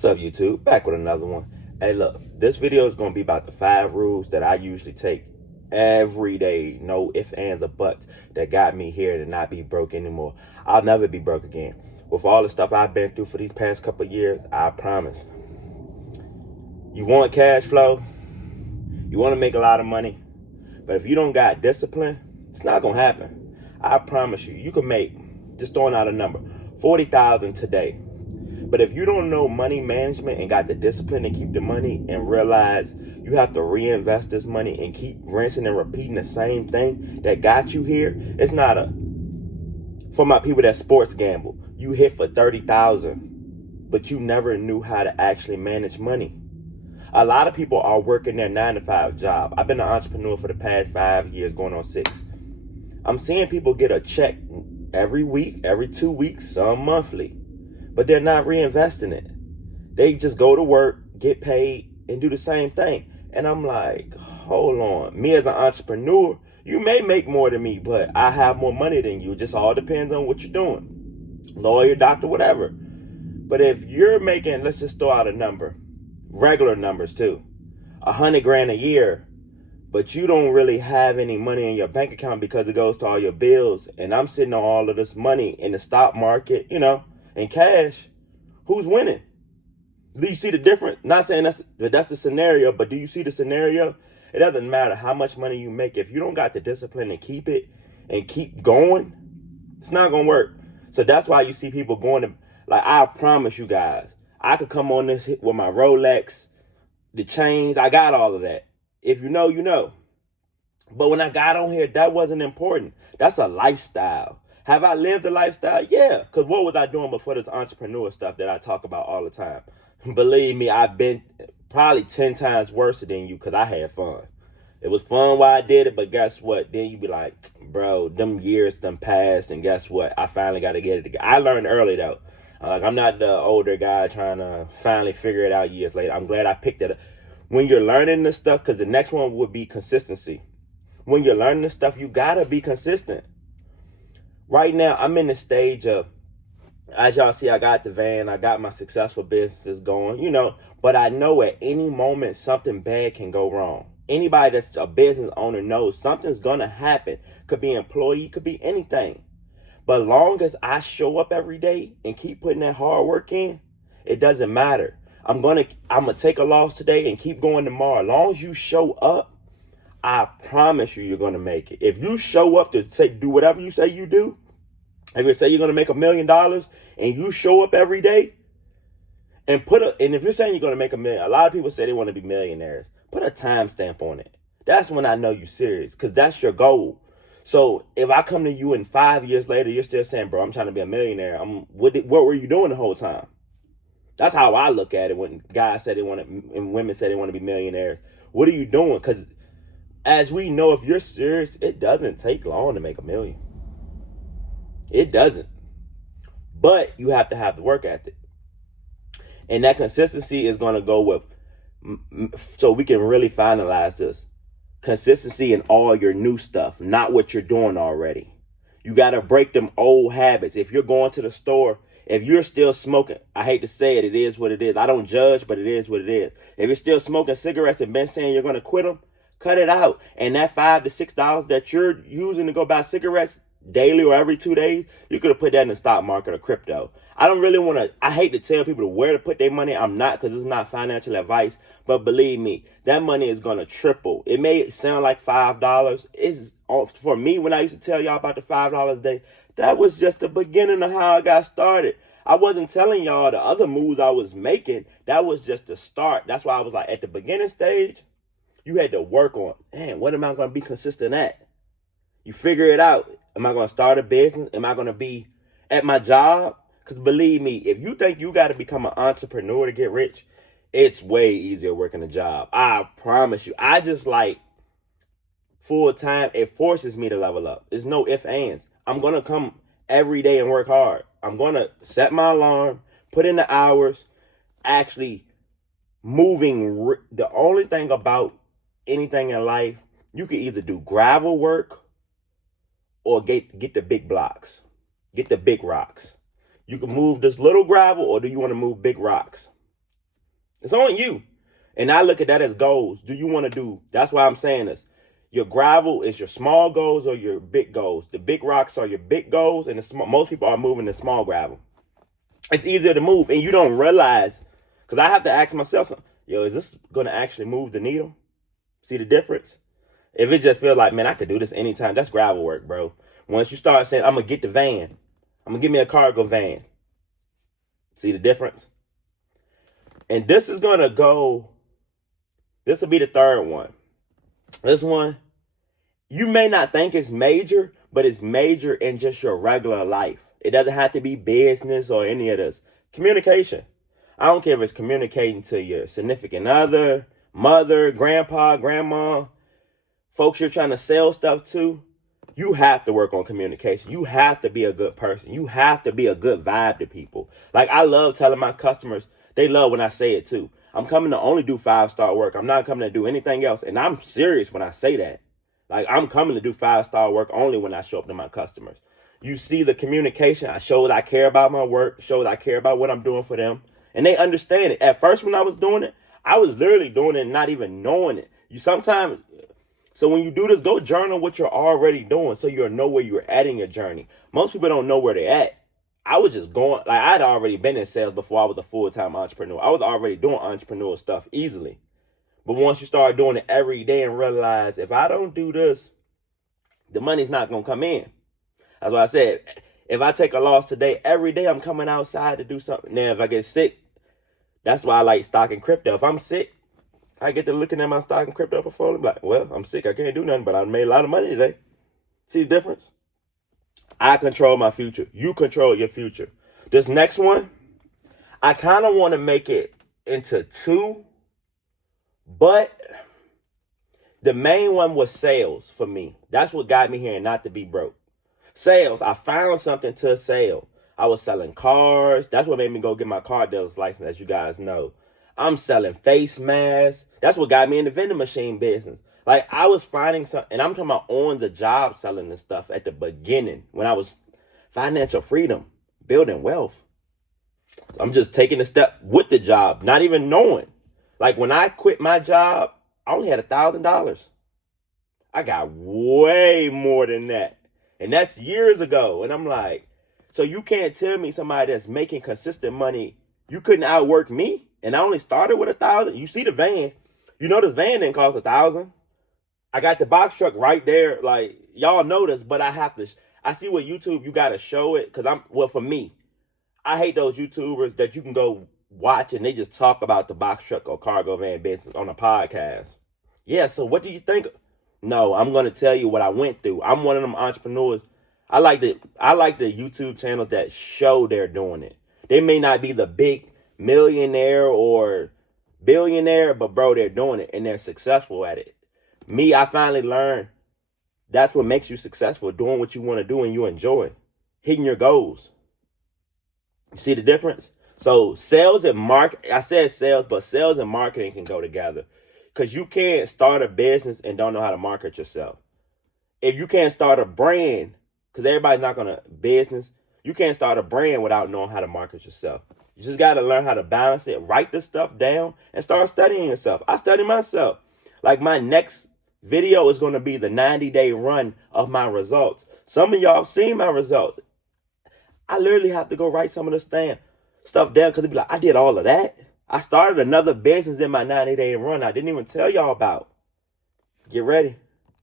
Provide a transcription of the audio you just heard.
What's up, YouTube? Back with another one. Hey, look, this video is going to be about the 5 rules that I usually take every day. No ifs, ands, or buts that got me here to not be broke anymore. I'll never be broke again. With all the stuff I've been through for these past couple of years, I promise. You want cash flow, you want to make a lot of money, but if you don't got discipline, it's not going to happen. I promise you, you can make, just throwing out a number, 40,000 today. But if you don't know money management and got the discipline to keep the money and realize you have to reinvest this money and keep rinsing and repeating the same thing that got you here, it's not for my people that sports gamble. You hit for 30,000, but you never knew how to actually manage money. A lot of people are working their 9-to-5 job. I've been an entrepreneur for the past 5 years, going on 6. I'm seeing people get a check every week, every 2 weeks, some monthly. But they're not reinvesting it. They just go to work, get paid, and do the same thing. And I'm like, hold on. Me as an entrepreneur, you may make more than me, but I have more money than you. It just all depends on what you're doing. Lawyer, doctor, whatever. But if you're making, let's just throw out a number, regular numbers too, 100 grand a year, but you don't really have any money in your bank account because it goes to all your bills, and I'm sitting on all of this money in the stock market, in cash, who's winning? Do you see the difference? Not saying that's the scenario, but do you see the scenario? It doesn't matter how much money you make. If you don't got the discipline to keep it and keep going, it's not going to work. So that's why you see people going to, like, I promise you guys, I could come on this with my Rolex, the chains, I got all of that. If you know, you know. But when I got on here, that wasn't important. That's a lifestyle. Have I lived a lifestyle? Yeah, because what was I doing before this entrepreneur stuff that I talk about all the time? Believe me, I've been probably 10 times worse than you because I had fun. It was fun while I did it, but guess what? Then you be like, bro, them years done passed, and guess what? I finally got to get it together. I learned early, though. I'm not the older guy trying to finally figure it out years later. I'm glad I picked it up. When you're learning this stuff, because the next one would be consistency. When you're learning this stuff, you got to be consistent. Right now, I'm in the stage of, as y'all see, I got the van, I got my successful businesses going, but I know at any moment something bad can go wrong. Anybody that's a business owner knows something's going to happen. Could be an employee, could be anything. But long as I show up every day and keep putting that hard work in, it doesn't matter. I'm gonna take a loss today and keep going tomorrow. As long as you show up, I promise you, you're going to make it. If you show up to do whatever you say you do, if you say you're going to make $1 million and you show up every day and and if you're saying you're going to make $1 million, a lot of people say they want to be millionaires. Put a timestamp on it. That's when I know you're serious, because that's your goal. So if I come to you and 5 years later, you're still saying, bro, I'm trying to be a millionaire. What were you doing the whole time? That's how I look at it when guys say they want to, and women say they want to be millionaires. What are you doing? Because as we know, if you're serious, it doesn't take long to make $1 million. It doesn't. But you have to have the work ethic. And that consistency is going to go with, so we can really finalize this, consistency in all your new stuff, not what you're doing already. You got to break them old habits. If you're going to the store, if you're still smoking, I hate to say it, it is what it is. I don't judge, but it is what it is. If you're still smoking cigarettes and been saying you're going to quit them, cut it out. And that $5 to $6 that you're using to go buy cigarettes daily or every 2 days, you could have put that in the stock market or crypto. I don't really want to, I hate to tell people where to put their money. I'm not, because it's not financial advice. But believe me, that money is going to triple. It may sound like $5. It's, for me, when I used to tell y'all about the $5 a day, that was just the beginning of how I got started. I wasn't telling y'all the other moves I was making. That was just the start. That's why I was like, at the beginning stage, you had to work on, man, what am I going to be consistent at? You figure it out. Am I going to start a business? Am I going to be at my job? Because believe me, if you think you got to become an entrepreneur to get rich, it's way easier working a job. I promise you. I just like full time. It forces me to level up. There's no ifs, ands. I'm going to come every day and work hard. I'm going to set my alarm, put in the hours, actually moving. The only thing about anything in life, you can either do gravel work or get the big blocks, get the big rocks. You can move this little gravel, or do you want to move big rocks? It's on you. And I look at that as goals. Do you want to do? That's why I'm saying this. Your gravel is your small goals or your big goals. The big rocks are your big goals, and most people are moving the small gravel. It's easier to move, and you don't realize, because I have to ask myself, yo, is this going to actually move the needle? See the difference? If it just feels like, man, I could do this anytime, that's gravel work, bro. Once you start saying, I'm going to get the van, I'm going to get me a cargo van. See the difference? And this is going to go, this will be the third one. This one, you may not think it's major, but it's major in just your regular life. It doesn't have to be business or any of this. Communication. I don't care if it's communicating to your significant other, mother, grandpa, grandma, folks you're trying to sell stuff to. You have to work on communication. You have to be a good person. You have to be a good vibe to people. Like, I love telling my customers, they love when I say it too. I'm coming to only do 5-star work. I'm not coming to do anything else. And I'm serious when I say that. Like, I'm coming to do 5-star work only when I show up to my customers. You see the communication. I show that I care about my work, show that I care about what I'm doing for them. And they understand it. At first, when I was doing it, I was literally doing it and not even knowing it. So when you do this, go journal what you're already doing so you'll know where you're at in your journey. Most people don't know where they're at. I was just going, like, I'd already been in sales before I was a full-time entrepreneur. I was already doing entrepreneur stuff easily. But once you start doing it every day and realize, if I don't do this, the money's not going to come in. That's why I said, if I take a loss today, every day I'm coming outside to do something. Now, if I get sick, that's why I like stock and crypto. If I'm sick, I get to looking at my stock and crypto portfolio and be like, well, I'm sick. I can't do nothing, but I made a lot of money today. See the difference? I control my future. You control your future. This next one, I kind of want to make it into two, but the main one was sales for me. That's what got me here, and not to be broke. Sales, I found something to sell. I was selling cars. That's what made me go get my car dealer's license, as you guys know. I'm selling face masks. That's what got me in the vending machine business. Like, I was finding something, and I'm talking about on the job selling this stuff at the beginning when I was financial freedom, building wealth. I'm just taking a step with the job, not even knowing. Like, when I quit my job, I only had $1,000. I got way more than that. And that's years ago. And I'm like, so you can't tell me somebody that's making consistent money, you couldn't outwork me? And I only started with $1,000. You see the van. You know this van didn't cost $1,000. I got the box truck right there. Like, y'all know this, but I see what YouTube, you got to show it. Because for me, I hate those YouTubers that you can go watch and they just talk about the box truck or cargo van business on a podcast. Yeah, so what do you think? No, I'm going to tell you what I went through. I'm one of them entrepreneurs. I like the YouTube channels that show they're doing it. They may not be the big millionaire or billionaire, but bro, they're doing it and they're successful at it. Me, I finally learned that's what makes you successful, doing what you want to do and you enjoy, hitting your goals. You see the difference? So sales and I said sales, but sales and marketing can go together, because you can't start a business and don't know how to market yourself. If you can't start a brand, because everybody's not going to business, you can't start a brand without knowing how to market yourself. You just got to learn how to balance it, write this stuff down, and start studying yourself. I study myself. Like, my next video is going to be the 90-day run of my results. Some of y'all have seen my results. I literally have to go write some of this stuff down, because it'd be like, I did all of that. I started another business in my 90-day run I didn't even tell y'all about. Get ready.